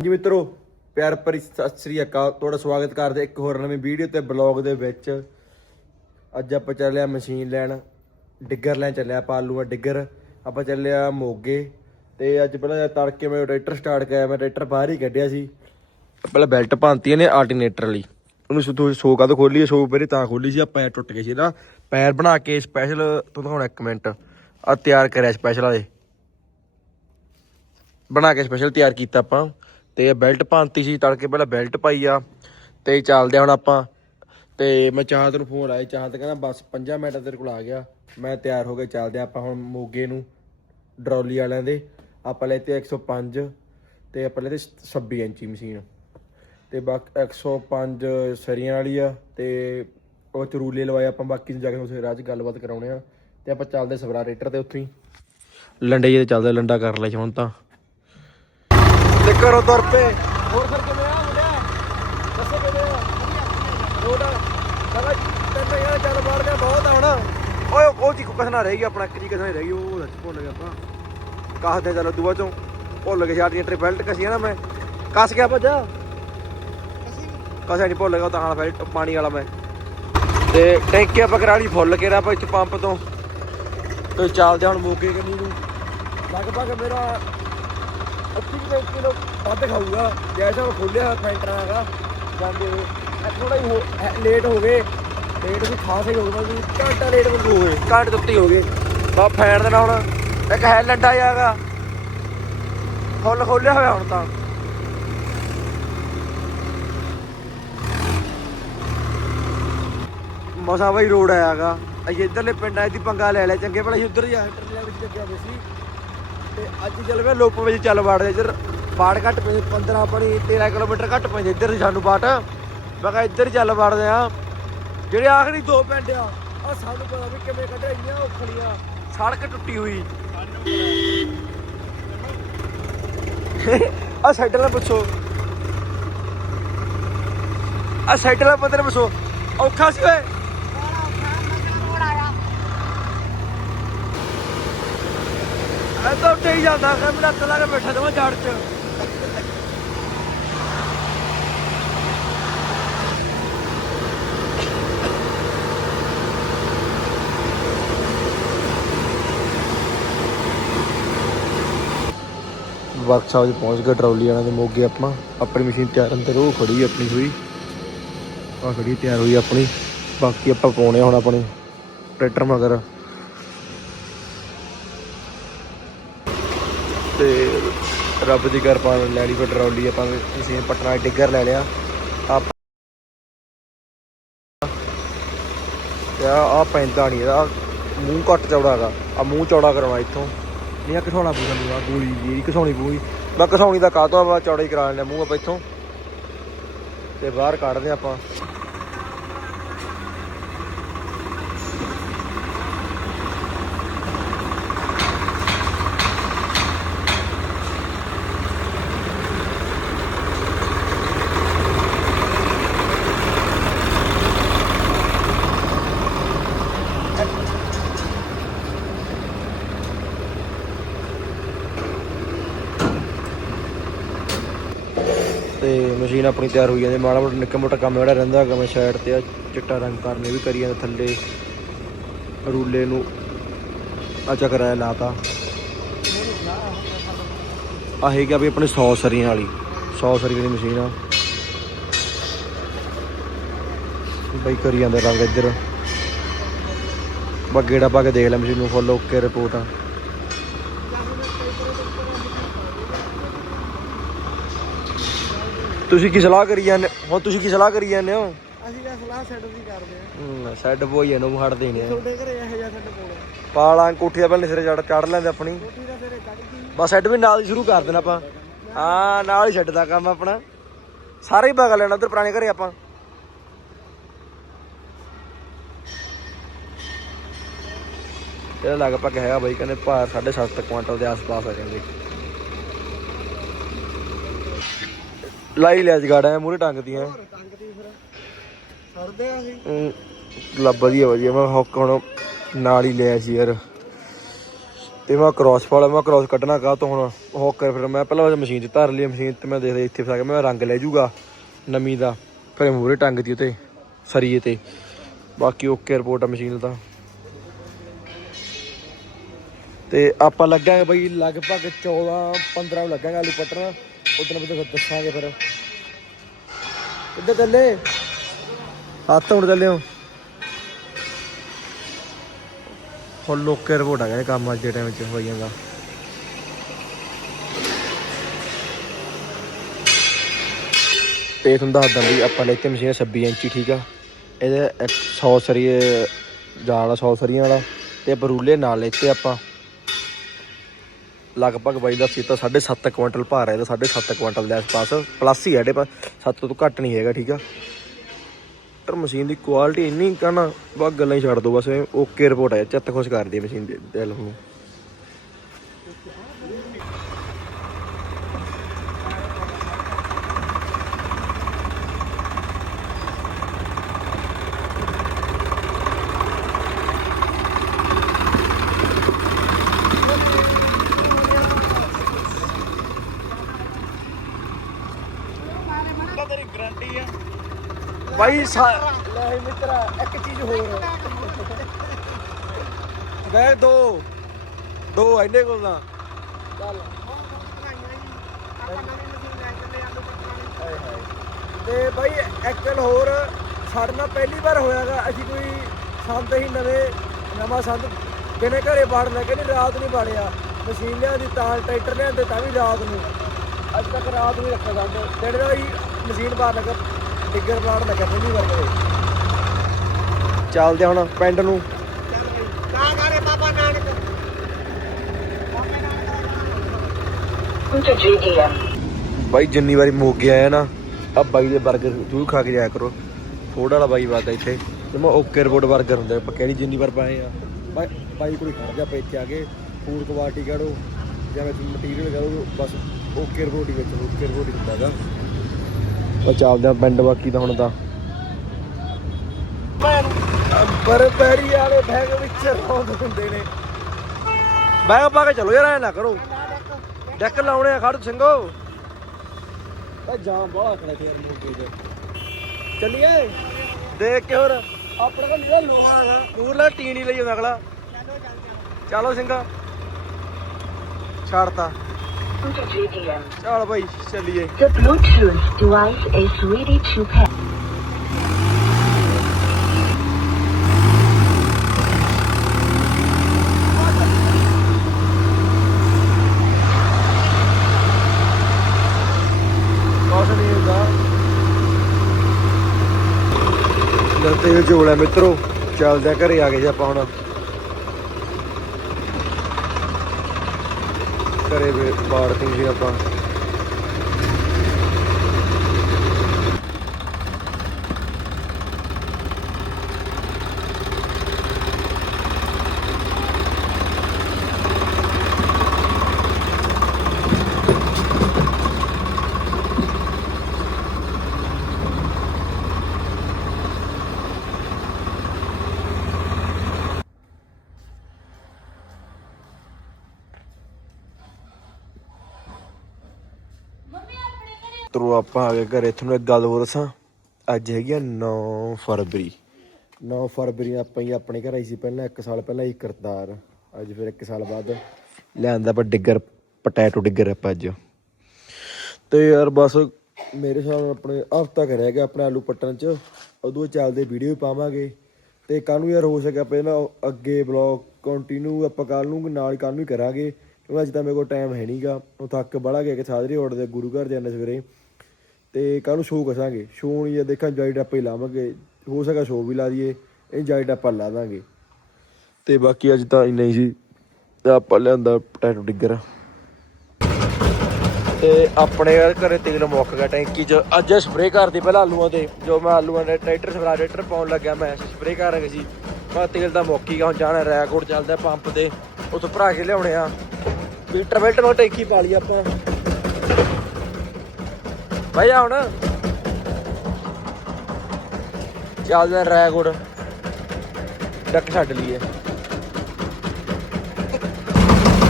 ਜੀ ਮਿੱਤਰੋ, ਪਿਆਰ ਭਰੀ ਸਤਿ ਸ੍ਰੀ ਅਕਾਲ। ਤੁਹਾਡਾ ਸਵਾਗਤ ਕਰਦੇ ਇੱਕ ਹੋਰ ਨਵੀਂ ਵੀਡੀਓ ਤੇ ਬਲੌਗ ਦੇ ਵਿੱਚ। ਅੱਜ ਆਪਾਂ ਚੱਲਿਆ ਮਸ਼ੀਨ ਲੈਣ। ਡਿੱਗਰ ਲੈਣ ਚੱਲਿਆ ਆਪਾਂ ਆਲੂਆਂ ਡਿੱਗਰ। ਆਪਾਂ ਚੱਲਿਆ ਮੋਗੇ। ਤੇ ਅੱਜ ਪਹਿਲਾਂ ਤੜਕੇ ਮੈਂ ਟਰੈਕਟਰ ਸਟਾਰਟ ਕਰਿਆ, ਮੈਂ ਟਰੈਕਟਰ ਬਾਹਰ ਹੀ ਕੱਢਿਆ ਸੀ। ਪਹਿਲਾਂ ਬੈਲਟ ਪਾਉਂਤੀ ਨੇ ਆਲਟਰਨੇਟਰ ਲਈ। ਉਹਨੂੰ ਸੁਤੋ ਸੋ ਕਦ ਖੋਲੀ ਸੋ ਪਹਿਲੇ ਤਾਂ ਖੋਲੀ ਸੀ ਆ ਪੈਰ ਟੁੱਟ ਗਏ ਸੀ ਨਾ। ਪੈਰ ਬਣਾ ਕੇ ਸਪੈਸ਼ਲ ਤੁਹਾਨੂੰ ਹੁਣ ਇੱਕ ਮਿੰਟ। ਆ ਤਿਆਰ ਕਰਿਆ ਸਪੈਸ਼ਲ ਆਏ ਬਣਾ ਕੇ ਸਪੈਸ਼ਲ ਤਿਆਰ ਕੀਤਾ ਆਪਾਂ। ਤੇ ਬੈਲਟ ਪਾਉਂਤੀ ਸੀ, ਤੜਕੇ ਪਹਿਲਾਂ ਬੈਲਟ ਪਾਈ ਆ, ਤੇ ਚੱਲਦੇ ਹੁਣ ਆਪਾਂ। ਤੇ ਮੈਂ ਚਾਹਤ ਨੂੰ ਫੋਨ ਆਇਆ ਚਾਹਤ ਕਹਿੰਦਾ, ਬਸ 5 ਮਿੰਟ ਤੇਰੇ ਕੋਲ ਆ ਗਿਆ, ਮੈਂ ਤਿਆਰ ਹੋ ਕੇ ਚੱਲਦੇ ਹਾਂ ਆਪਾਂ ਹੁਣ ਮੋਗੇ ਨੂੰ, ਡਰੋਲੀ ਵਾਲਿਆਂ ਦੇ। ਆਪਾਂ ਲੈ ਲੈਤੇ 105 ਤੇ ਆਪਾਂ ਲੈ ਤੇ 26 ਇੰਚੀ ਮਸ਼ੀਨ। ਤੇ ਬਾਕੀ 105 ਸਰੀਆਂ ਵਾਲੀ ਆ, ਤੇ ਉਹ ਚਰੂਲੇ ਲਵਾਏ ਆਪਾਂ, ਬਾਕੀ ਨੂੰ ਜਾ ਕੇ ਉਸੇ ਰਾਹ 'ਚ ਗੱਲਬਾਤ ਕਰਾਉਣੇ ਆ। ਤੇ ਆਪਾਂ ਚੱਲਦੇ ਸਵਰਾ ਰੇਟਰ ਤੇ ਉੱਥੇ ਹੀ। ਲੰਡੇ ਜੇ ਤੇ ਚੱਲਦੇ ਲੰਡਾ ਕਰ ਲੈ ਹੁਣ ਤਾਂ। ਤੇ ਕਰੋ ਤੁਰ ਪੇ ਹੋਰ ਫਿਰ ਕਿਵੇਂ ਆ ਮੁੰਡਿਆ? ਦੱਸੋ ਕਿਵੇਂ ਆ? ਰੋਡ ਚਲਾ ਤੈਨੂੰ ਯਾਰ ਚੱਲ ਮਾਰ ਗਿਆ ਬਹੁਤ ਆ ਹੁਣ। ਓਏ ਉਹ ਚੀਕੂ ਕਸਨਾ ਰਹਿ ਗਈ ਆਪਣਾ ਇੱਕ ਜੀ ਕਸਨਾ ਰਹਿ ਗਈ ਉਹ ਦੱਸ ਭੁੱਲ ਗਿਆ ਆਪਾਂ। ਕਾਹਦੇ ਚੱਲ ਦੂਆ ਚੋਂ। ਭੁੱਲ ਗਿਆ ਸਾਡੀ ਟਰੀ ਬੈਲਟ ਕਸੀ ਆ ਨਾ ਮੈਂ। ਕੱਸ ਗਿਆ ਭੱਜਾ। ਕਸਿਆ ਨਹੀਂ। ਭੁੱਲ ਗਿਆ ਤਾਂ ਹਾਂ ਬੈਲਟ ਪਾਣੀ ਵਾਲਾ ਮੈਂ। ਤੇ ਟੈਂਕੀ ਆਪਾਂ ਕਰਾ ਲਈ ਫੁੱਲ ਕੇ ਆਪਾਂ ਇੱਥੇ ਪੰਪ ਤੋਂ। ਤੇ ਚੱਲਦੇ ਹੁਣ ਮੋਗੇ ਕੰਨੀ ਨੂੰ। ਲਗਭਗ ਮੇਰਾ 80 ਕਿਲੋ ਵੱਧ ਖਾਊਗਾ। ਜੈਸਾ ਉਹ ਖੋਲਿਆ ਫੈਂਟਰ ਹੈਗਾ। ਜਾਂਦੇ ਹੋਏ। ਥੋੜਾ ਹੀ ਹੋ- ਲੇਟ ਹੋ ਗਏ। ਲੇਟ ਵੀ ਖਾਸੇ ਹੋ ਗਏ ਵੀ ਘੰਟਾ ਲੇਟ ਬੰਦੂ ਹੋਏ ਘੰਟੇ ਤੋਂ ਹੋ ਗਏ। ਬਾ ਫੈਨ ਦੇਣਾ ਹੁਣ ਇੱਕ ਹੈ ਲੰਡਾ ਜਾਗਾ ਫੁੱਲ ਖੋਲਿਆ ਹੋਇਆ ਹੁਣ ਤਾਂ। ਮਸਾ ਬਾਈ ਰੋਡ ਆਇਆਗਾ ਅਸੀਂ ਇੱਧਰਲੇ ਪਿੰਡਾਂ ਦੀ ਪੰਗਾ ਲੈ ਲਿਆ ਚੰਗੇ ਭਲਾ ਅਸੀਂ ਉੱਧਰ ਜਾ ਇੰਟਰ ਲੈਵਲ ਚ ਲੱਗਿਆ ਸੀ ਤੇ ਅੱਜ ਚੱਲ ਪਿਆ ਲੋਪ ਵਿੱਚ ਚੱਲ ਵੜਦੇ ਇੱਧਰ। ਬਾੜ ਘੱਟ ਪੈਂਦੇ 15 ਆਪਣੀ 13 ਕਿਲੋਮੀਟਰ ਘੱਟ ਪੈਂਦੇ ਇੱਧਰ ਸਾਨੂੰ ਬਾਟ ਮੈਂ ਕਿਹਾ ਇੱਧਰ ਚੱਲ ਵੜਦੇ ਆ। ਜਿਹੜੇ ਆਖਰੀ ਦੋ ਪਿੰਡ ਆ ਆ ਸਾਨੂੰ ਪਤਾ ਵੀ ਕਿਵੇਂ ਕੱਢਿਆ ਇੰਨੀਆਂ ਔਖੜੀਆਂ। ਸੜਕ ਟੁੱਟੀ ਹੋਈ। ਆ ਸਾਈਡ ਵਾਲਾ ਪੁੱਛੋ। ਆ ਸਾਈਡ ਵਾਲਾ ਬੰਦੇ ਨੇ ਪੁੱਛੋ। ਔਖਾ ਸੀ ਓਏ। ਐ ਤਾਂ ਉੱਤੇ ਹੀ ਜਾਂਦਾ ਕਿ ਮੇਰਾ ਤਲਾ ਕੇ ਬੈਠਾ ਦਵਾਂ ਝਾੜ ਚ। ਵਰਕਸ਼ਾਪ 'ਚ ਪਹੁੰਚ ਗਏ ਟਰੌਲੀ ਵਾਲਿਆਂ ਦੇ ਮੋਗੇ ਆਪਾਂ। ਆਪਣੀ ਮਸ਼ੀਨ ਤਿਆਰ ਅੰਦਰ ਉਹ ਖੜੀ ਆਪਣੀ ਹੋਈ। ਆ ਖੜੀ ਤਿਆਰ ਹੋਈ ਆਪਣੀ। ਬਾਕੀ ਆਪਾਂ ਪਾਉਣੇ ਆ ਹੁਣ ਆਪਣੇ ਟਰੈਕਟਰ ਮਗਰ ਤੇ ਰੱਬ ਦੀ ਕਿਰਪਾ ਨਾਲ ਲੈ ਲਈ ਫਿਰ ਟਰੌਲੀ ਆਪਾਂ ਅਸੀਂ ਪਟਨਾ ਡਿੱਗਰ ਲੈ ਲਿਆ। ਆ ਆ ਆ ਪੈਂਦਾ ਨਹੀਂ ਇਹਦਾ। ਮੂੰਹ ਘੱਟ ਚੌੜਾ ਹੈਗਾ। ਆ ਮੂੰਹ ਚੌੜਾ ਕਰਾਉਣਾ ਇੱਥੋਂ। ਨਹੀਂ ਆ ਘਸਾਉਣਾ ਪਊ ਸਾਨੂੰ ਆ ਗੋਲੀ ਜੀ ਘਸਾਉਣੀ ਪਊਗੀ। ਮੈਂ ਘਸਾਉਣੀ ਦਾ ਕਾਹਤੋਂ ਆਪਾਂ ਚੌੜਾ ਹੀ ਕਰਾ ਲੈਣਾ ਮੂੰਹ ਆਪਾਂ ਇੱਥੋਂ। ਤੇ ਬਾਹਰ ਕੱਢਦੇ ਆਪਾਂ ਤੇ ਮਸ਼ੀਨ ਆਪਣੀ ਤਿਆਰ ਹੋਈ ਜਾਂਦੀ, ਮਾੜਾ ਮੋਟਾ ਨਿੱਕਾ ਮੋਟਾ ਕੰਮ ਜਿਹੜਾ ਰਹਿੰਦਾ ਹੈਗਾ ਮੈਂ ਸਾਈਡ ਤੇ ਆ, ਚਿੱਟਾ ਰੰਗ ਕਰਨੇ ਵੀ ਕਰੀ ਜਾਂਦਾ ਥੱਲੇ। ਰੂਲੇ ਨੂੰ ਆ ਚੱਕਰਾਇਆ ਲਾਤਾ। ਆ ਹੈਗਾ ਵੀ ਆਪਣੇ 100 ਸਰੀਆਂ ਵਾਲੀ 100 ਸਰੀਆਂ ਦੀ ਮਸ਼ੀਨ ਆ। ਬਈ ਕਰੀ ਜਾਂਦਾ ਰੰਗ ਇੱਧਰ। ਬਾ ਗੇੜਾ ਪਾ ਕੇ ਦੇਖ ਲੈ ਮਸ਼ੀਨ ਨੂੰ ਫੁੱਲ ਓਕੇ ਰਿਪੋਰਟ ਆ। ਤੁਸੀਂ ਕੀ ਸਲਾਹ ਕਰੀ ਜਾਂਦੇ ਹੁਣ ਤੁਸੀਂ ਕੀ ਸਲਾਹ ਕਰੀ ਜਾਂਦੇ ਹੋ? ਅਸੀਂ ਤਾਂ ਸਲਾਹ ਸੈੱਟ ਦੀ ਕਰਦੇ ਆ ਹੂੰ ਸੈੱਡ ਬੋਈ ਨੂੰ ਹਟ ਦੇਣੇ ਆ। ਤੁਹਾਡੇ ਘਰੇ ਇਹੋ ਜਿਹਾ ਸੈੱਟ ਪਾਉਣਾ ਪਾਲਾਂ ਕੋਠੀ ਦਾ ਪਹਿਲੇ ਸਿਰੇ ਚੜ ਚੜ ਲੈਂਦੇ ਆਪਣੀ। ਰੋਟੀ ਦਾ ਤੇਰੇ ਕੱਢ ਦੀ ਬਸ ਸੈੱਡ ਵੀ ਨਾਲ ਹੀ ਸ਼ੁਰੂ ਕਰ ਦੇਣਾ ਆਪਾਂ। ਹਾਂ ਨਾਲ ਹੀ ਛੱਡਦਾ ਕੰਮ ਆਪਣਾ। ਸਾਰੇ ਹੀ ਬਗਾ ਲੈਣਾ ਉਧਰ ਪੁਰਾਣੇ ਘਰੇ ਆਪਾਂ। ਇਹਦਾ ਲਗਭਗ ਹੈਗਾ ਬਾਈ ਕਹਿੰਦੇ ਭਾਰ 7.5 ਕੁਆਂਟਲ ਦੇ ਆਸ-ਪਾਸ ਆ ਜਾਂਦੇ ਲਾਈ ਲਿਆ ਜਗਾੜਾ ਮੂਰੇ ਟੰਗਦੀਆਂ। ਹੋਰ ਤੰਗ ਦੀ ਫਿਰ। ਸਰਦੇ ਆ ਅਸੀਂ। ਅਮ, ਲੱਭ ਵਧੀਆ ਵਧੀਆ। ਮੈਂ ਹੁੱਕ ਹੁਣ ਨਾਲ ਹੀ ਲਿਆ ਸੀ ਯਾਰ। ਤੇ ਮੈਂ ਕ੍ਰਾਸ ਫਾਲ ਮੈਂ ਕ੍ਰਾਸ ਕੱਢਣਾ ਕਾ ਤੋਂ ਹੁਣ? ਉਹ ਕਰ ਫਿਰ ਮੈਂ ਪਹਿਲਾਂ ਮਸ਼ੀਨ 'ਚ ਧਰ ਲਈ ਮਸ਼ੀਨ ਤੇ ਮੈਂ ਦੇਖਦਾ ਇੱਥੇ ਫਸਾ ਕੇ ਮੈਂ ਰੰਗ ਲੈ ਜੂਗਾ ਨਵੀਂ ਦਾ। ਫਿਰ ਮੂਰੇ ਟੰਗ ਦੀ ਉਤੇ ਸਰੀਏ ਤੇ। ਬਾਕੀ ਓਕੇ ਰਿਪੋਰਟ ਆ ਮਸ਼ੀਨ ਦਾ। ਤੇ ਆਪਾਂ ਲੱਗਾਂਗੇ ਬਈ ਲਗਭਗ 14 15 ਨੂੰ ਲੱਗਾਂਗੇ ਆਲੂ ਪੱਟਣ। ਉਦੋਂ ਵੀ ਦੱਸਾਂਗੇ ਫਿਰ। ਕਿੱਧਰ ਚੱਲੇ? ਹੱਥ ਹੁਣ ਚੱਲੇ ਹੋ। ਹੁਣ ਲੋਕੇ ਰਿਪੋਰਟ ਆ ਗਿਆ ਕੰਮ ਅੱਜ ਦੇ ਟਾਈਮ 'ਚ ਹੋ ਜਾਂਦਾ। ਤੇ ਤੁਹਾਨੂੰ ਦੱਸਦਾ ਵੀ ਆਪਾਂ ਲੈ ਕੇ ਮਸ਼ੀਨ 26 ਇੰਚੀ, ਠੀਕ ਆ? ਇਹਦੇ 100 ਸਰੀਏ ਜਾਲ ਵਾਲਾ 100 ਸਰੀਆਂ ਵਾਲਾ। ਤੇ ਬਰੂਲੇ ਨਾਲ ਲੈਤੇ ਆਪਾਂ ਲਗਭਗ ਬਾਈ ਦਾ ਸੀ ਤਾਂ 7.5 ਕੁਇੰਟਲ ਭਾਰ ਹੈ ਇਹਦਾ 7.5 ਕੁਇੰਟਲ ਦੇ ਆਸ-ਪਾਸ। ਪਲੱਸ ਹੀ ਹੈ ਇਹਦੇ ਪਰ 7 ਤੋਂ ਘੱਟ ਨਹੀਂ ਹੈਗਾ, ਠੀਕ ਆ? ਪਰ ਮਸ਼ੀਨ ਦੀ ਕੁਆਲਿਟੀ ਇੰਨੀ ਕਹਣਾ ਬਸ ਗੱਲਾਂ ਹੀ ਛੱਡ ਦੋ, ਬਸ ਓਕੇ ਰਿਪੋਰਟ ਹੈ ਚੱਤ ਖੁਸ਼ ਕਰਦੀ ਹੈ ਮਸ਼ੀਨ ਦੇ, ਦਿਲ ਨੂੰ। ਬਾਈ ਲੈ ਮਿੱਤਰਾ ਇੱਕ ਚੀਜ਼ ਹੋਰ। ਗਏ ਦੋ। ਦੋ ਐਨੇ ਕੋਲ ਨਾ। ਚੱਲ। ਤੇ ਬਾਈ ਇੱਕ ਗੱਲ ਹੋਰ ਸਾਡੇ ਨਾਲ ਪਹਿਲੀ ਵਾਰ ਹੋਇਆਗਾ ਅਸੀਂ ਕੋਈ ਸੰਦ ਹੀ ਨਵੇਂ ਨਵਾਂ ਸੰਦ ਦਿਨੇ ਘਰੇ ਬਾੜ ਲੈ ਕੇ ਨਹੀਂ ਰਾਤ ਨਹੀਂ ਬਾੜਿਆ ਮਸ਼ੀਨ ਲਿਆਂਦੀ ਤਾਂ ਟਰੈਕਟਰ ਲਿਆਂਦੇ ਤਾਂ ਵੀ ਰਾਤ ਨੂੰ। ਅੱਜ ਤੱਕ ਰਾਤ ਨੂੰ ਹੀ ਰੱਖਿਆ ਸੰਦ। ਦਿਨ ਦਾ ਹੀ ਮਸ਼ੀਨ ਬਾਹਰ ਲੱਗਾ ਡਿੱਗਰ ਬਾੜ ਲੱਗਾ ਪਹਿਲੀ ਵਾਰ ਕਰੇ ਚੱਲਦੇ ਹੁਣ ਪਿੰਡ ਨੂੰ। ਬਾਈ ਜਿੰਨੀ ਵਾਰੀ ਮੋਗੇ ਆਇਆ ਨਾ ਆ ਬਾਈ ਦੇ 버ਗਰ ਜ਼ਰੂਰ ਖਾ ਕੇ ਜਾਇਆ ਕਰੋ। ਫੋੜ ਵਾਲਾ ਬਾਈ ਵਾਦਾ ਇੱਥੇ। ਜਮਾ ਓਕੇ ਰਿਪੋਰਟ 버ਗਰ ਹੁੰਦੇ ਆਪਾਂ ਕਿਹੜੀ ਜਿੰਨੀ ਵਾਰ ਪਾਏ ਆ। ਬਾਈ ਬਾਈ ਕੋਲ ਖੜ ਜਾ ਪੇਚ ਆ ਕੇ ਫੂਡ ਕੁਆਲਿਟੀ ਕਾੜੋ ਜਾਂ ਵਿੱਚ ਮਟੀਰੀਅਲ ਕਰੋ, ਬਸ ਓਕੇ ਰਿਪੋਰਟ ਹੀ ਵਿੱਚ, ਓਕੇ ਰਿਪੋਰਟ ਹੀ ਹੁੰਦਾਗਾ ਉਹ ਚੱਲਦੇ ਆ ਪਿੰਡ ਬਾਕੀ ਤਾਂ ਹੁਣ ਤਾਂ। ਪਰ ਪੈਰੀ ਵਾਲੇ ਬੈਗ ਵਿੱਚ ਰੌਂਦ ਹੁੰਦੇ ਨੇ। ਬੈਗ ਪਾ ਕੇ ਚਲੋ ਯਾਰ ਐ ਨਾ ਕਰੋ। ਡੈਕ ਲਾਉਣੇ ਆ ਖੜ ਸਿੰਘੋ। ਆ ਜਾਮ ਬੜਾ ਖੜਾ ਤੇ ਯਾਰ ਮੋਗੇ ਤੇ ਚੱਲੀਏ। ਦੇਖ ਕੇ ਹੋਰ। ਆਪਣੇ ਕੋਲ ਜਿਹੜਾ ਲੋਹਾ ਹੈ ਦੂਰ ਲਾ ਟੀਨ ਹੀ ਲਈ ਜਾਂਦਾ ਅਗਲਾ। ਚਲੋ ਸਿੰਘਾ। ਛੱਡਤਾ. ਚਲ ਭਾਈ ਚੱਲੀਏ। The Bluetooth device is ready to pair. ਕੁਛ ਨਹੀਂ ਹੁੰਦਾ। ਲੱਤੇ ਝੋਲਾ ਮਿੱਤਰੋ ਚੱਲਦੇ ਘਰੇ ਆ ਗਏ ਜੀ ਆਪਾਂ ਹੁਣ। ਘਰੇ ਵੇ ਬਾੜਤੀ ਸੀ ਆਪਾਂ। ਤਰੋ ਆਪਾਂ ਆ ਗਏ ਘਰੇ। ਤੁਹਾਨੂੰ ਇੱਕ ਗੱਲ ਹੋਰ ਦੱਸਾਂ। ਅੱਜ ਹੈਗੀ ਆ 9 ਫਰਵਰੀ। 9 ਫਰਵਰੀ ਆਪਾਂ ਹੀ ਆਪਣੇ ਘਰ ਆਈ ਸੀ ਪਹਿਲਾਂ 1 ਸਾਲ ਪਹਿਲਾਂ ਹੀ ਕਰਤਾਰ। ਅੱਜ ਫਿਰ 1 ਸਾਲ ਬਾਅਦ ਲਿਆਂਦਾ ਆਪਾਂ ਡਿੱਗਰ, ਪਟੈਟੋ ਡਿੱਗਰ ਆਪਾਂ ਅੱਜ। ਤੇ ਯਾਰ ਬਸ ਮੇਰੇ ਹਿਸਾਬ ਨਾਲ ਆਪਣੇ ਹਫਤਾ ਕਰ ਰਹਿ ਗਿਆ ਆਪਣੇ ਆਲੂ ਪੱਟਣ ਚ। ਉਦੋਂ ਚੱਲਦੇ ਵੀਡੀਓ ਪਾਵਾਂਗੇ। ਤੇ ਕੱਲ ਨੂੰ ਯਾਰ ਹੋ ਸਕਿਆ ਪਹਿਲਾਂ ਅੱਗੇ ਬਲੌਗ ਕੰਟੀਨਿਊ ਆਪਾਂ ਕੱਲ ਨੂੰ ਨਾਲ ਕੱਲ ਨੂੰ ਹੀ ਕਰਾਂਗੇ। ਕਿਉਂਕਿ ਅੱਜ ਤਾਂ ਮੇਰੇ ਕੋਲ ਟਾਈਮ ਹੈ ਨਹੀਂਗਾ ਉਹ ਥੱਕ ਬੜਾ ਗਿਆ ਕਿ ਸਾਜਰੇ ਉੱਠਦੇ ਗੁਰੂ ਘਰ ਜਾਂਦੇ ਸਵੇਰੇ। ਤੇ ਕੱਲ ਨੂੰ ਸ਼ੋਅ ਕਸਾਂਗੇ ਸ਼ੋਅ ਨਹੀਂ ਜਾਂ ਦੇਖਾਂ ਜਾਈ ਡੱਪਾ ਹੀ ਲਾਵਾਂਗੇ। ਹੋ ਸਕਾ ਸ਼ੋਅ ਵੀ ਲਾ ਦਈਏ। ਇਹ ਜਾਈ ਡੱਪਾ ਲਾ ਦਾਂਗੇ। ਤੇ ਬਾਕੀ ਅੱਜ ਤਾਂ ਇੰਨਾ ਹੀ ਸੀ। ਆਪਾਂ ਲਿਆਂਦਾ ਪਟੈਟੋ ਡਿੱਗਰ ਤੇ ਆਪਣੇ ਘਰੇ ਤੇਲ ਮੁੱਕ ਗਿਆ ਟੈਂਕੀ 'ਚ ਅੱਜ ਸਪਰੇਅ ਕਰਦੀ ਪਹਿਲਾਂ ਆਲੂਆਂ ਤੇ। ਜੋ ਮੈਂ ਆਲੂਆਂ ਦੇ ਟਰੈਕਟਰ ਸਪਰਾ ਟਰੈਕਟਰ ਪਾਉਣ ਲੱਗਿਆ, ਮੈਂ ਸਪਰੇਅ ਕਰ ਰਿਹਾ ਸੀ ਮੈਂ ਤੇਲ ਤਾਂ ਮੁੱਕ ਹੀ ਗਿਆ ਹੁਣ ਜਾਣਾ ਰੈਕੋਰਡ ਚੱਲਦਾ ਪੰਪ ਤੇ। ਉੱਥੋਂ ਭਰਾ ਕੇ ਲਿਆਉਣੇ ਆ। ਲੀਟਰ ਬਿਲਟ ਨਾਲ ਟੈਂਕੀ ਪਾ ਲਈ ਆਪਾਂ। ਭਾਈ ਆ ਹੁਣ। ਚੱਲਦਾ ਰੈਕੋਰਡ ਡੱਕ ਛੱਡ ਲਈਏ।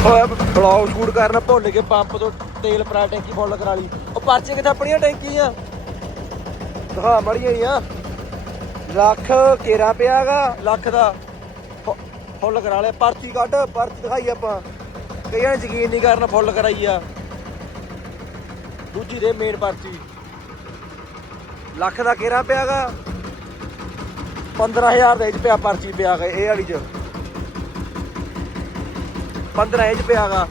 ਓਏ, ਬਲੌਗ ਸ਼ੂਟ ਕਰਨ ਭੁੱਲ ਕੇ ਪੰਪ ਤੋਂ ਤੇਲ ਪਰਾ ਟੈਂਕੀ ਫੁੱਲ ਕਰਾ ਲਈ। ਉਹ ਪਰਚੇ ਕਿੱਥੇ ਆਪਣੀਆਂ ਟੈਂਕੀਆਂ? ਦਿਖਾ ਮੜੀਆਂ ਹੀ ਆ ਲੱਖ ਕੇਰਾ ਪਿਆਗਾ ਲੱਖ ਦਾ। ਫੁੱਲ ਕਰਾ ਲਿਆ। ਪਰਚੀ ਕੱਢ, ਪਰਚੀ ਦਿਖਾਈ ਆਪਾਂ। ਕਈਆਂ ਨੇ ਯਕੀਨ ਨਹੀਂ ਕਰਨਾ, ਫੁੱਲ ਕਰਾਈ ਆ। ਦੂਜੀ ਦੇ ਮੇਨ ਪਰਚੀ ਲੱਖ ਦਾ ਘੇਰਾ ਪਿਆਗਾ। 15000 ਦੇ ਵਿੱਚ ਪਿਆ ਪਰਚੀ ਪਿਆਗਾ ਇਹ ਵਾਲੀ ਚ। 15 ਇੰਚ ਪਿਆਗਾ।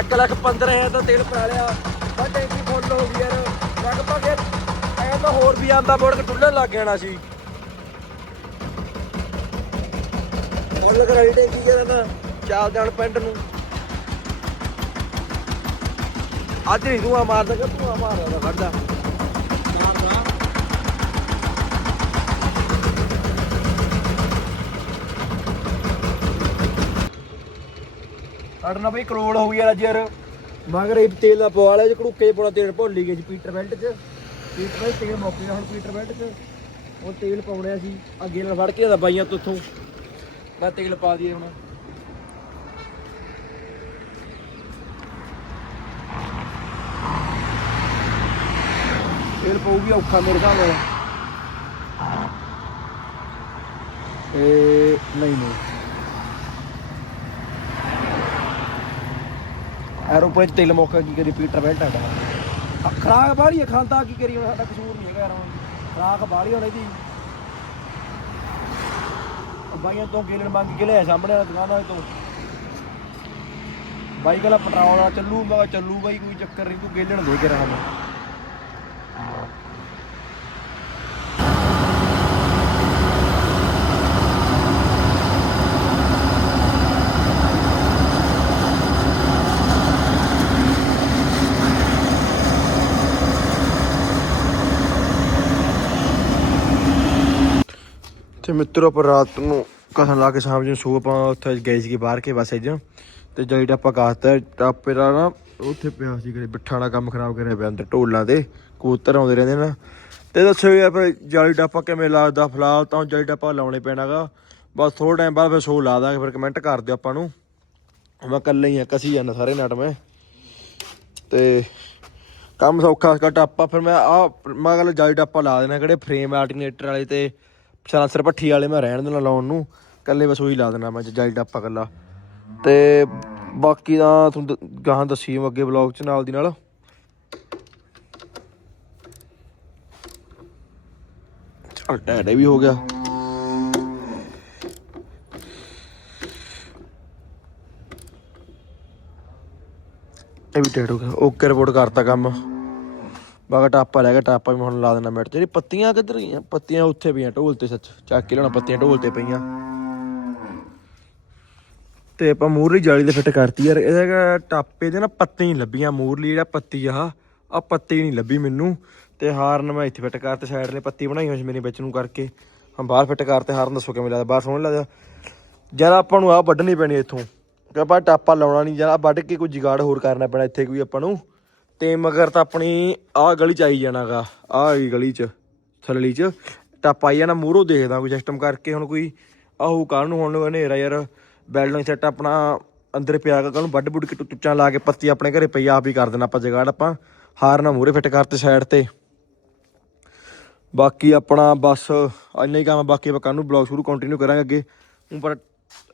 1 ਲੱਖ 15 ਹਜ਼ਾਰ ਦਾ ਤੇਲ ਪਾ ਲਿਆ। ਬਾ ਟੈਂਕੀ ਫੁੱਲ ਹੋ ਗਈ ਯਾਰ। ਲਗਭਗ ਐ ਤਾਂ ਹੋਰ ਵੀ ਆਂਦਾ ਮੋੜ ਕੇ ਟੁੱਲਣ ਲੱਗ ਜਾਣਾ ਸੀ। ਫੁੱਲ ਕਰਾਈ ਟੈਂਕੀ ਜਰਾ ਨਾ ਚਾਲ ਜਾਣ ਪਿੰਡ ਨੂੰ। ਅੱਜ ਨਹੀਂ ਤੂੰ ਮਾਰਦਾ, ਕਿ ਤੂੰ ਮਾਰਦਾ ਖੜਦਾ ਸਾਡਾ ਨਾ ਬਈ ਕਰੋੜ ਹੋ ਗਿਆ ਅੱਜ ਯਾਰ। ਮਗਰ ਇਹ ਤੇਲ ਦਾ ਪਵਾ ਲਿਆ ਜੇ ਘੜੂਕੇ ਪੋਣਾ ਤੇਲ ਭੁੱਲ ਹੀ ਗਏ ਜੀ, ਪੀਟਰ ਬੈਲਟ 'ਚ। ਪੀਟਰ ਬੈਲਟ ਤੇਲ ਮੁੱਕ ਗਿਆ ਹੁਣ ਪੀਟਰ ਬੈਲਟ 'ਚ। ਉਹ ਤੇਲ ਪਾਉਣਿਆ ਸੀ, ਅੱਗੇ ਨਾਲ ਫੜ ਕੇ ਜਾਂਦਾ ਬਾਈਆਂ ਤੋਂ ਉੱਥੋਂ। ਮੈਂ ਤੇਲ ਪਾ ਦਈਏ ਹੁਣ। ਤੇਲ ਪਾਉਗੀ ਔਖਾ ਮੇਰੇ ਹਿਸਾਬ ਨਾਲ। ਇਹ ਨਹੀਂ ਨਹੀਂ। ਐਰੋਪੇ ਤੇਲ ਮੁੱਕ ਕੀ ਕਰੀ ਪੀਟਰ ਬੈਲਟ ਆਡਾ ਖਰਾਕ ਬਾਹਲੀ ਖਾਂਦਾ ਕੀ ਕਰੀ ਸਾਡਾ ਕਸੂਰ ਨਹੀਂ ਹੈਗਾ ਯਾਰ। ਹੁਣ ਖਰਾਕ ਬਾਹਲੀ ਹੋਣੀ ਦੀ ਬਾਈਆਂ ਤੋਂ ਗੇਲਣ ਮੰਗ ਕੇ ਲਿਆ ਸਾਹਮਣੇ ਵਾਲੀ ਦੁਕਾਨ ਵਾਲੇ ਤੋਂ। ਬਾਈ ਕਹਿੰਦਾ, ਪੈਟਰੋਲ ਆ ਚੱਲੂ ਮੈਂ ਚੱਲੂ ਬਾਈ, ਕੋਈ ਚੱਕਰ ਨਹੀਂ, ਤੂੰ ਗੇਲਣ ਦੇ ਕੇ ਰਹਾ ਮੈਂ ਤੇ ਮਿੱਤਰੋ ਆਪਾਂ ਰਾਤ ਨੂੰ ਕਸਨ ਲਾ ਕੇ ਸ਼ਾਮ ਨੂੰ ਸੋ ਆਪਾਂ ਉੱਥੇ ਗਏ ਸੀਗੇ ਬਾਹਰ ਕੇ ਬਸ ਇੱਜ ਤੇ ਜਾਈਟ ਆਪਾਂ ਕਾਹਤਾ ਟਾਪੇ ਦਾ ਨਾ, ਉੱਥੇ ਪਿਆ ਸੀ ਕਰੇ ਬਿੱਠਾ ਵਾਲਾ ਕੰਮ ਖਰਾਬ ਕਰਿਆ ਪਿਆ ਅੰਦਰ ਢੋਲਾਂ ਦੇ ਕਬੂਤਰ ਆਉਂਦੇ ਰਹਿੰਦੇ ਨਾ ਤੇ ਦੱਸੋ ਯਾਰ ਫਿਰ ਜਾਲੀ ਡਾਪਾ ਕਿਵੇਂ ਲੱਗਦਾ ਫਿਲਹਾਲ ਤਾਂ ਜਾਲੀ ਡਾਪਾ ਲਾਉਣੇ ਪੈਣਾਗਾ ਬਸ ਥੋੜਾ ਟਾਈਮ ਬਾਅਦ ਫਿਰ ਸ਼ੋ ਲਾ ਦਾਂਗੇ, ਫਿਰ ਕਮੈਂਟ ਕਰ ਦਿਓ ਆਪਾਂ ਨੂੰ। ਮੈਂ ਇਕੱਲੇ ਹੀ ਆ, ਕਸੀ ਜਾਂਦਾ ਸਾਰੇ ਨਟ ਮੈਂ। ਤੇ ਕੰਮ ਸੌਖਾ ਸਕਾ ਟਾਪਾ, ਫਿਰ ਮੈਂ ਆ ਮੈਂ ਗੱਲ ਜਾਲੀ ਟਾਪਾ ਲਾ ਦੇਣਾ, ਕਿਹੜੇ ਫਰੇਮ ਆਲਟਰਨੇਟਰ ਵਾਲੇ ਤੇ ਸਲਾਂਸਰ ਭੱਠੀ ਵਾਲੇ ਮੈਂ ਰਹਿਣ ਦੇਣਾ ਲਾਉਣ ਨੂੰ ਕੱਲੇ ਬਸ ਉਹੀ ਲਾ ਦੇਣਾ ਮੈਂ ਜਾਲੀ ਟਾਪਾ ਕੱਲਾ ਤੇ ਬਾਕੀ ਤਾਂ ਤੁਹਾਨੂੰ ਗਾਹਾਂ ਦੱਸੀ ਅੱਗੇ ਬਲੌਗ ਚ ਨਾਲ ਦੀ ਨਾਲ। ਚਲ ਟੈਡੇ ਵੀ ਹੋ ਗਿਆ। ਇਹ ਵੀ ਟੈਡ ਹੋ ਗਿਆ। ਓਕੇ ਰਿਪੋਰਟ ਕਰਤਾ ਕੰਮ। ਬਾਗਾ ਟਾਪਾ ਲੈ ਗਿਆ ਟਾਪਾ ਵੀ ਹੁਣ ਲਾ ਦੇਣਾ ਮਿੰਟ ਜਿਹੜੀ ਪੱਤੀਆਂ ਕਿੱਧਰ ਗਈਆਂ? ਪੱਤੀਆਂ ਉੱਥੇ ਪਈਆਂ, ਢੋਲ ਤੇ ਸੱਚ। ਚੱਕ ਕੇ ਲੈਣਾ ਪੱਤੀਆਂ ਢੋਲ ਤੇ ਪਈਆਂ। ਤੇ ਆਪਾਂ ਮੂਰਲੀ ਜਾਲੀ 'ਤੇ ਫਿੱਟ ਕਰਤੀ ਯਾਰ। ਇਹਦਾ ਟਾਪੇ ਦੇ ਨਾ ਪੱਤੇ ਨਹੀਂ ਲੱਭੀਆਂ ਮੂਰਲੀ ਜਿਹੜਾ ਪੱਤੀ ਆ ਆ ਪੱਤੀ ਨਹੀਂ ਲੱਭੀ ਮੈਨੂੰ। ਤੇ ਹਾਰਨ ਮੈਂ ਇੱਥੇ ਫਿੱਟ ਕਰਤੇ, ਸਾਈਡ ਨੇ ਪੱਤੀ ਬਣਾਈ ਹੋਈ ਸੀ ਮੇਰੀ ਵਿੱਚ ਨੂੰ ਕਰਕੇ। ਹਾਂ ਬਾਹਰ ਫਿੱਟ ਕਰਤੇ, ਹਾਰਨ ਦੱਸੋ ਕਿਵੇਂ ਲੱਗਦਾ? ਬਾਹਰ ਸੋਹਣਾ ਲੱਗਦਾ ਜਦ ਆਪਾਂ ਨੂੰ ਆ ਵੱਢਣੀ ਪੈਣੀ ਇੱਥੋਂ। ਕਿ ਆਪਾਂ ਟਾਪਾ ਲਾਉਣਾ ਨਹੀਂ ਜਦ ਵੱਢ ਕੇ ਕੋਈ ਜਿਗਾੜ ਹੋਰ ਕਰਨਾ ਪੈਣਾ ਇੱਥੇ ਕੋਈ ਆਪਾਂ ਨੂੰ। ਤੇ ਮਗਰ ਤਾਂ ਆਪਣੀ ਆਹ ਗਲੀ ਚ ਆਈ ਜਾਣਾਗਾ, ਆਹ ਹੀ ਗਲੀ ਚ, ਥੱਲੜੀ ਚ। ਟੱਪ ਆਈ ਜਾਣਾ ਮੂਹਰੋਂ ਦੇਖਦਾ ਕੋਈ ਸਿਸਟਮ ਕਰਕੇ ਹੁਣ ਕੋਈ ਆਹੂ ਕਾਹਨੂੰ ਨੂੰ ਹੁਣ ਹਨੇਰਾ ਯਾਰ ਬੈਲਡਿੰਗ ਸੈੱਟ ਆਪਣਾ ਅੰਦਰ ਪਿਆ ਕੱਲ ਨੂੰ ਵੱਡ ਬੁੱਡ ਕੇ ਟੁੱਚਾਂ ਲਾ ਕੇ ਪੱਤੀ ਆਪਣੇ ਘਰੇ ਪਈ, ਆਪ ਹੀ ਕਰ ਦੇਣਾ ਆਪਾਂ ਜਗਾੜ ਆਪਾਂ, ਹਾਰ ਨਾਲ ਮੂਹਰੇ ਫਿੱਟ ਕਰਤੇ ਸਾਈਡ ਤੇ। ਬਾਕੀ ਆਪਣਾ ਬਸ ਇੰਨਾ ਹੀ ਕੰਮ, ਬਾਕੀ ਆਪਾਂ ਕੱਲ ਨੂੰ ਬਲੌਗ ਸ਼ੁਰੂ ਕੰਟੀਨਿਊ ਕਰਾਂਗੇ ਅੱਗੇ। ਹੁਣ ਪਰ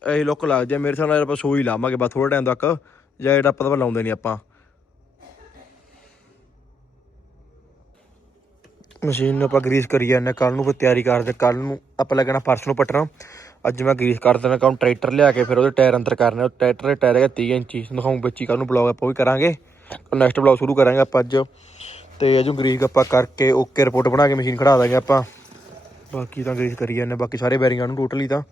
ਇਹ ਲੁੱਕ ਲੱਗਦੀ ਆ ਮੇਰੇ ਹਿਸਾਬ ਨਾਲ, ਆਪਾਂ ਸੋ ਹੀ ਲਾਵਾਂਗੇ ਬਸ ਥੋੜਾ ਟਾਈਮ ਤੱਕ, ਜਾਂ ਜਿਹੜਾ ਆਪਾਂ ਤਾਂ ਲਾਉਂਦੇ ਨਹੀਂ ਆਪਾਂ। ਮਸ਼ੀਨ ਨੂੰ ਆਪਾਂ ਗਰੀਸ ਕਰੀ ਜਾਂਦੇ ਕੱਲ ਨੂੰ ਫਿਰ ਤਿਆਰੀ ਕਰਦੇ ਕੱਲ ਨੂੰ ਆਪਾਂ ਲੱਗਣਾ ਫਰਸ਼ ਨੂੰ ਪਟਣਾ। ਅੱਜ ਮੈਂ ਗਰੀਸ ਕਰ ਦੇਣਾ ਕਾਉਂ ਟਰੈਕਟਰ ਲਿਆ ਕੇ ਫਿਰ ਉਹਦੇ ਟਾਇਰ ਅੰਦਰ ਕਰਨੇ ਉਹ ਟਰੈਕਟਰ ਦੇ ਟਾਇਰ ਹੈਗਾ 30 ਇੰਚੀ। ਦਿਖਾਉਂ ਵਿੱਚ ਹੀ ਕੱਲ ਨੂੰ ਬਲੌਗ ਆਪਾਂ ਵੀ ਕਰਾਂਗੇ। ਨੈਕਸਟ ਬਲੌਗ ਸ਼ੁਰੂ ਕਰਾਂਗੇ ਆਪਾਂ ਅੱਜ। ਤੇ ਅਜੂ ਗਰੀਸ ਆਪਾਂ ਕਰਕੇ ਓਕੇ ਰਿਪੋਰਟ ਬਣਾ ਕੇ ਮਸ਼ੀਨ ਖੜਾ ਦਾਂਗੇ ਆਪਾਂ। ਬਾਕੀ ਤਾਂ ਗਰੀਸ ਕਰੀ ਜਾਂਦੇ ਬਾਕੀ ਸਾਰੇ ਬੈਰਿੰਗਾਂ ਨੂੰ ਟੋਟਲੀ ਤਾਂ।